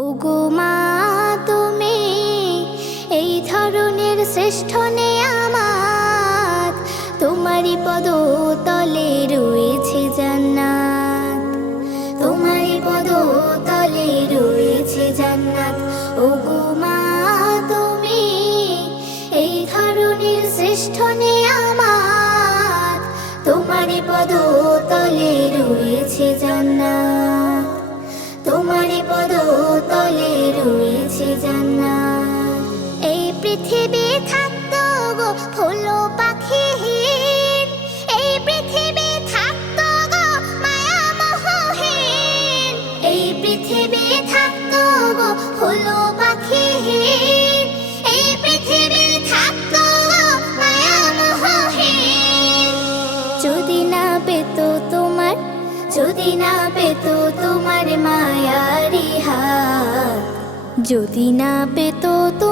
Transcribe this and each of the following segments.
ওগো মা, তুমি এই ধরনের শ্রেষ্ঠ নে আমার তোমারই পদ তলে রয়েছে জান্নাত। তোমারই পদ তলে রয়েছে জান্নাত। ওগো মা, তুমি এই ধরনের শ্রেষ্ঠ নে আমার তোমারই পদ পৃথিবী থাকতো গো ফুল পাখি এই পৃথিবী থাকতো গো মায়া মোহহীন এই পৃথিবী থাকতো গো ফুল পাখি এই পৃথিবী থাকতো গো মায়া মোহহীন যদি না পেত তোমার, যদি না পেত তোমার মায়ারি হাত যদি না পেত তোমার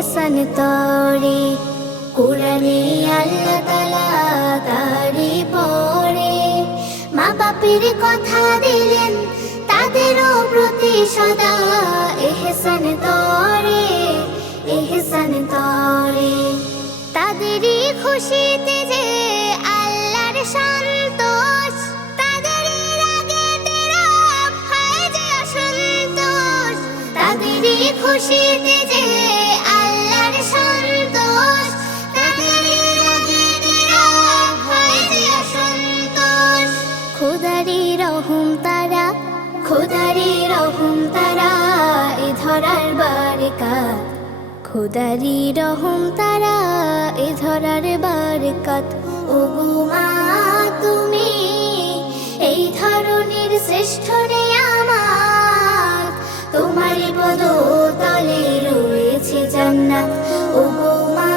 এহসান তরে, কোরআনে আল্লাহ তালা তারি পরে। মা বাপের কথা দিলেন, তাদেরও প্রতি সদা এহসান তরে এহসান তরে। তাদেরই খুশিতে যে আল্লাহর সন্তোষ, তাদেরই রাগে তেরাপ হয় যে অসন্তোষ। তাদেরই খুশিতে যে রহম তারা, এ ধরার বারকাত খোদারি রহম তারা, এ ধরার বারকাত ও মা, তুমি এই ধরনের শ্রেষ্ঠ আমার তোমার পদ তলে রয়েছে জান্নাত। ও মা,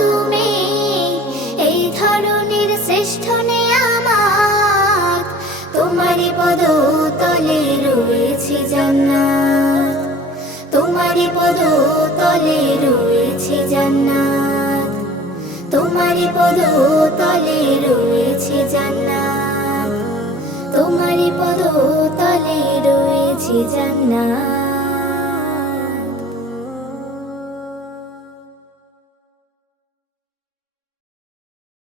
তুমি এই ধরনের শ্রেষ্ঠ আমার তোমারই পদ তলে রয়েছে জান্নাত। তোমারই পদ তলে রয়েছে জান্নাত। তোমারই পদ তলে রয়েছে জান্নাত। তোমারই পদ তলে রয়েছে জান্নাত।